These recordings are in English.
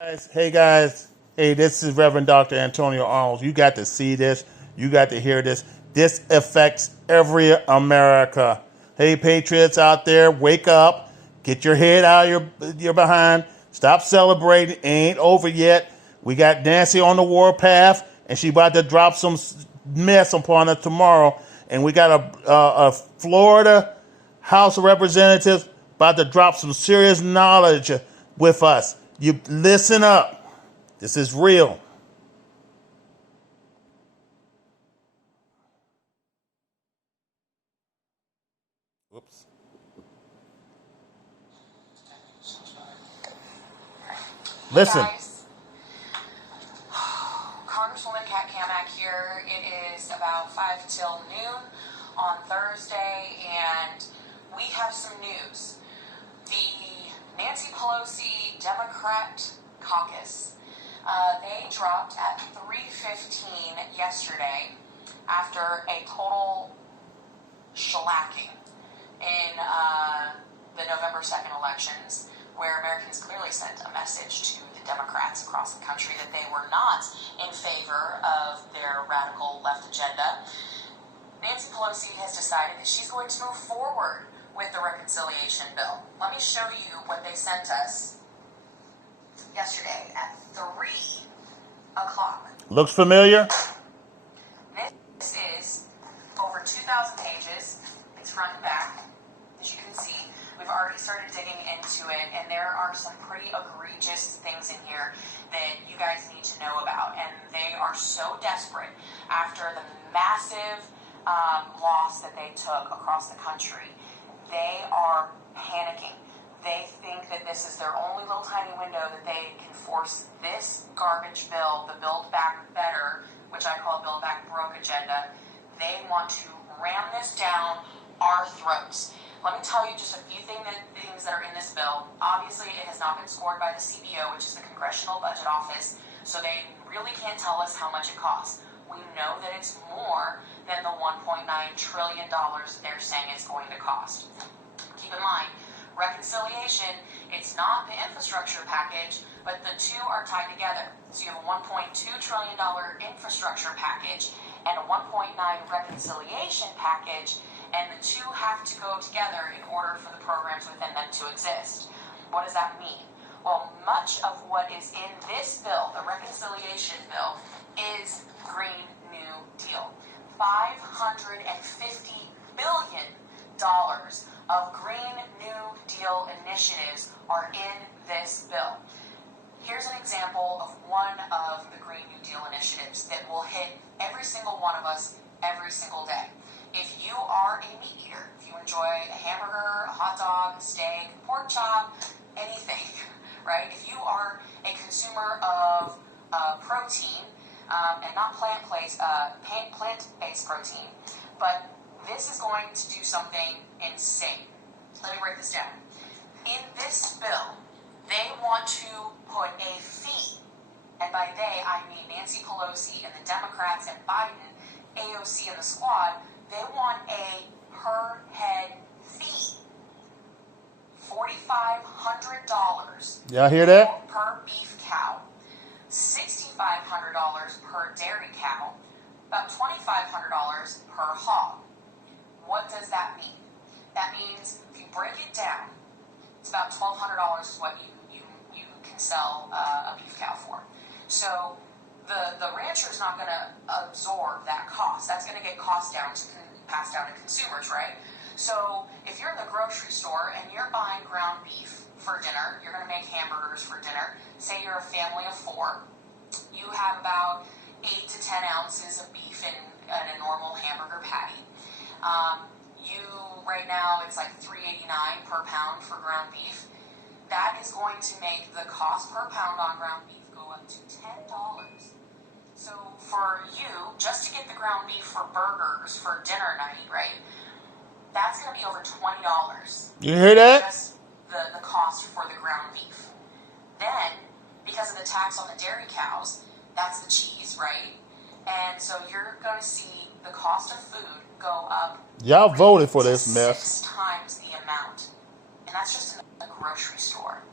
Hey guys, hey, this is Reverend Dr. Antonio Arnold. You got to see this, you got to hear this. This affects every America. Hey, patriots out there, wake up, get your head out of your behind, stop celebrating. It ain't over yet. We got Nancy on the warpath, and she about to drop some mess upon us tomorrow. And we got a Florida House of Representatives about to drop some serious knowledge with us. You listen up. This is real. Whoops. Listen. Hey guys, Congresswoman Kat Cammack here. It is about 5 till noon on Thursday, and we have some news. The Nancy Pelosi Democrat caucus, they dropped at 3:15 yesterday after a total shellacking in the November 2nd elections, where Americans clearly sent a message to the Democrats across the country that they were not in favor of their radical left agenda. Nancy Pelosi has decided that she's going to move forward with the reconciliation bill. Let me show you what they sent us yesterday at 3 o'clock. Looks familiar? This is over 2,000 pages. It's front and back, as you can see. We've already started digging into it, and there are some pretty egregious things in here that you guys need to know about. And they are so desperate after the massive loss that they took across the country. They are panicking. They think that this is their only little tiny window that they can force this garbage bill, the Build Back Better, which I call Build Back Broke agenda. They want to ram this down our throats. Let me tell you just a few things that are in this bill. Obviously, it has not been scored by the CBO, which is the Congressional Budget Office, so they really can't tell us how much it costs. We know that it's more than the $1.9 trillion they're saying it's going to cost. Keep in mind, reconciliation, it's not the infrastructure package, but the two are tied together. So you have a $1.2 trillion infrastructure package and a $1.9 reconciliation package, and the two have to go together in order for the programs within them to exist. What does that mean? Well, much of what is in this bill, the reconciliation bill, is Green New Deal. $550 billion of Green New Deal initiatives are in this bill. Here's an example of one of the Green New Deal initiatives that will hit every single one of us every single day. If you are a meat eater, if you enjoy a hamburger, a hot dog, a steak, pork chop, anything, right? If you are a consumer of protein, and not plant-based protein, but this is going to do something insane. Let me break this down. In this bill, they want to put a fee, and by they, I mean Nancy Pelosi and the Democrats and Biden, AOC and the squad. They want a per head fee. $4,500. Y'all hear that? Per beef cow. $6,500 per dairy cow. About $2,500 per hog. What does that mean? That means if you break it down, it's about $1,200 is what you can sell a beef cow for. So the rancher is not going to absorb that cost. That's going to get passed down to consumers, right? So if you're in the grocery store and you're buying ground beef for dinner, you're going to make hamburgers for dinner. Say you're a family of 4. You have about 8 to 10 ounces of beef in a normal hamburger patty. Right now, it's like $3.89 per pound for ground beef. That is going to make the cost per pound on ground beef go up to $10. So for you, just to get the ground beef for burgers for dinner night, right, that's going to be over $20. You hear that? Just the cost for the ground beef. Then, because of the tax on the dairy cows, that's the cheese, right? And so you're going to see the cost of food go up. Y'all voted for this mess. 6 times the amount. And that's just in the grocery store.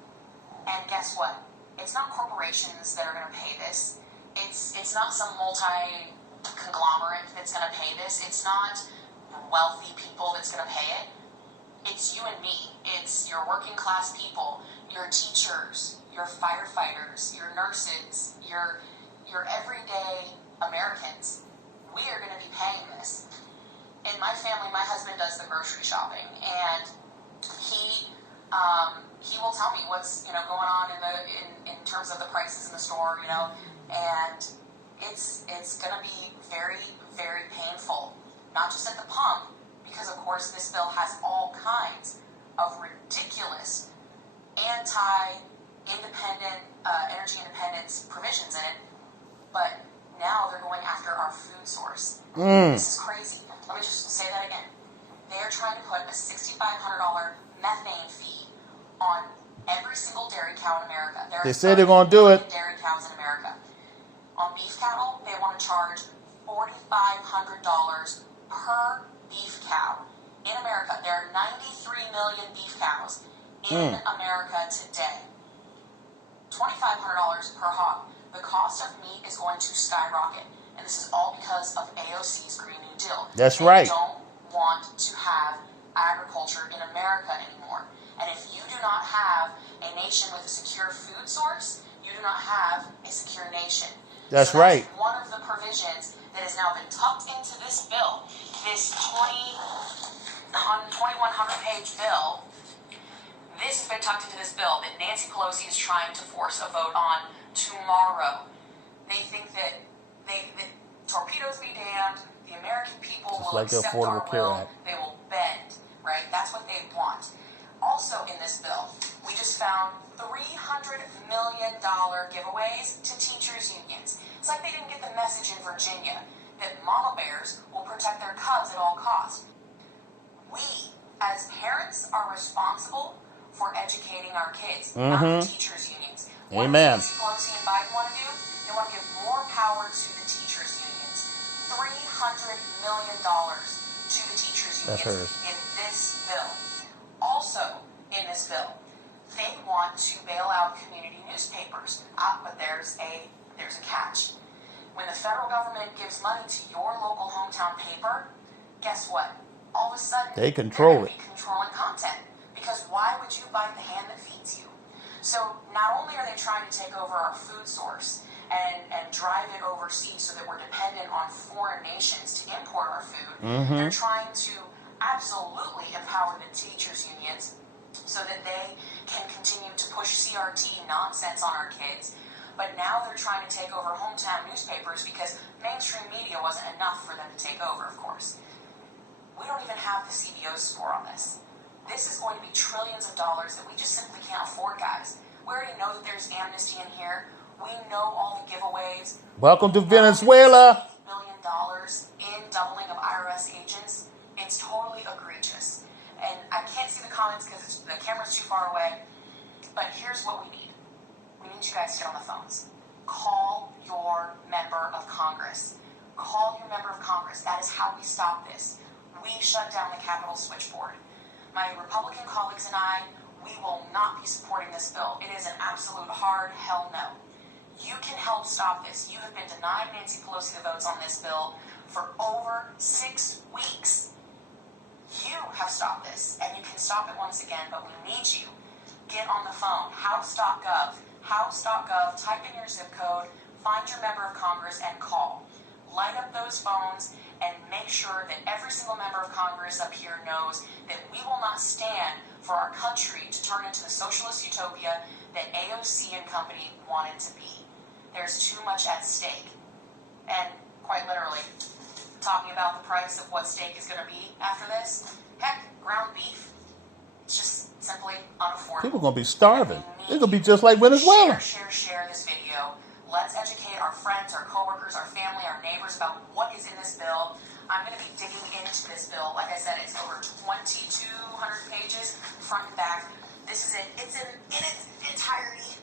And guess what? It's not corporations that are going to pay this. It's not some multi-conglomerate that's going to pay this. It's not wealthy people that's going to pay it. It's you and me. It's your working class people, your teachers, your firefighters, your nurses, your everyday Americans. We are going to be paying this. In my family, my husband does the grocery shopping, and he will tell me what's going on in terms of the prices in the store, and it's going to be very, very painful, not just at the pump, because of course this bill has all kinds of ridiculous anti-independent energy independence provisions in it, but now they're going after our food source. This is crazy. Let me just say that again. They are trying to put a $6,500 methane fee on every single dairy cow in America. They say they're going to do it. Dairy cows in America. On beef cattle, they want to charge $4,500 per beef cow. In America, there are 93 million beef cows in America today. $2,500 per hog. The cost of meat is going to skyrocket. And this is all because of AOC's Green New Deal. That's right. They don't want to have agriculture in America anymore. And if you do not have a nation with a secure food source, you do not have a secure nation. That's so right. One of the provisions that has now been tucked into this bill, this 2,100-page bill, this has been tucked into this bill that Nancy Pelosi is trying to force a vote on tomorrow. They think that torpedoes be damned, the American people will accept our will, they will bend, right? That's what they want. Also in this bill, we just found $300 million giveaways to teachers' unions. It's like they didn't get the message in Virginia that mama bears will protect their cubs at all costs. We, as parents, are responsible for educating our kids, not the teachers' unions. Amen. What Pelosi and Biden want to do? They want to give more power to the teachers' unions. $300 million to the teachers' unions in this bill. Also, in this bill, they want to bail out community newspapers. But there's a catch. When the federal government gives money to your local hometown paper, guess what? All of a sudden, they control it. They're controlling content. Because why would you bite the hand that feeds you? So not only are they trying to take over our food source and drive it overseas so that we're dependent on foreign nations to import our food, they're trying to absolutely empower the teachers' unions so that they can continue to push CRT nonsense on our kids. But now they're trying to take over hometown newspapers because mainstream media wasn't enough for them to take over, of course. We don't even have the CBO's score on this. This is going to be trillions of dollars that we just simply can't afford, guys. We already know that there's amnesty in here. We know all the giveaways. Welcome to Venezuela. $1 billion in doubling of IRS agents. It's totally egregious. And I can't see the comments because the camera's too far away. But here's what we need. We need you guys to get on the phones. Call your member of Congress. Call your member of Congress. That is how we stop this. We shut down the Capitol switchboard. My Republican colleagues and I, we will not be supporting this bill. It is an absolute hard hell no. You can help stop this. You have been denying Nancy Pelosi the votes on this bill for over 6 weeks. You have stopped this, and you can stop it once again, but we need you. Get on the phone. House.gov. House.gov. Type in your zip code. Find your member of Congress and call. Light up those phones and make sure that every single member of Congress up here knows that we will not stand for our country to turn into the socialist utopia that AOC and company want it to be. There's too much at stake. And quite literally, talking about the price of what steak is going to be after this, heck, ground beef. It's just simply unaffordable. People are going to be starving. It's going to be just like Venezuela. Share this video. Let's educate our friends, our coworkers, our family, our neighbors about what is in this bill. I'm going to be digging into this bill. Like I said, it's over 2,200 pages, front and back. This is it. It's in its entirety.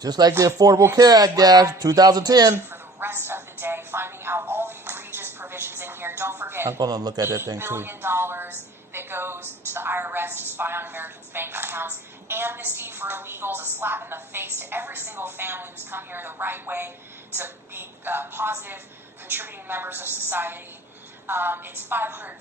Just like the Affordable Care Act, guys, 2010. For the rest of the day, finding out all the egregious provisions in here. Don't forget, I'm going to look at that thing too. $8 billion that that goes to the IRS to spy on Americans' bank accounts, amnesty for illegals, a slap in the face to every single family who's come here the right way to be positive, contributing members of society. It's $550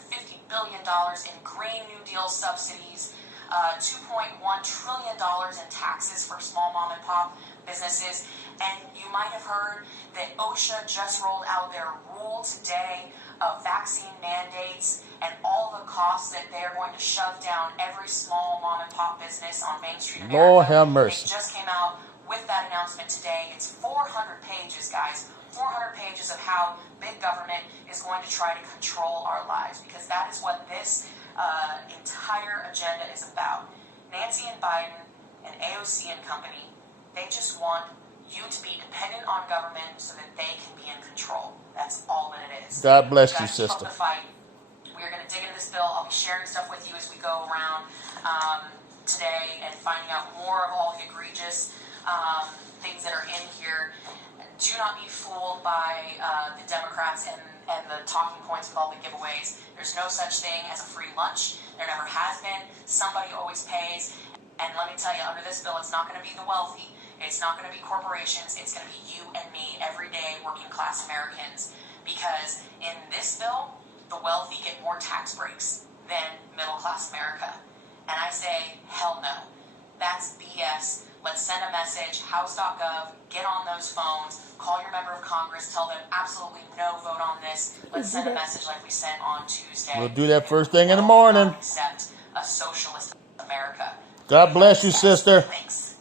billion in Green New Deal subsidies, $2.1 trillion in taxes for small mom and pop businesses. And you might have heard that OSHA just rolled out their rule today of vaccine mandates and all the costs that they're going to shove down every small mom and pop business on Main Street America. Lord have mercy. They just came out with that announcement today. It's 400 pages, guys. 400 pages of how big government is going to try to control our lives, because that is what this entire agenda is about. Nancy and Biden and AOC and company, they just want you to be dependent on government so that they can be in control. That's all that it is. God bless you, Guys, keep up sister. the fight. We are going to dig into this bill. I'll be sharing stuff with you as we go around today and finding out more of all the egregious things that are in here. Do not be fooled by the Democrats and the talking points with all the giveaways. There's no such thing as a free lunch. There never has been. Somebody always pays. And let me tell you, under this bill, it's not going to be the wealthy. It's not going to be corporations. It's going to be you and me, everyday working class Americans. Because in this bill, the wealthy get more tax breaks than middle class America. And I say, hell no. That's BS. Let's send a message, house.gov, get on those phones, call your member of Congress, tell them absolutely no vote on this. Let's send a message like we sent on Tuesday. We'll do that first thing in the morning. Accept a socialist America. God bless you, sister. Thanks.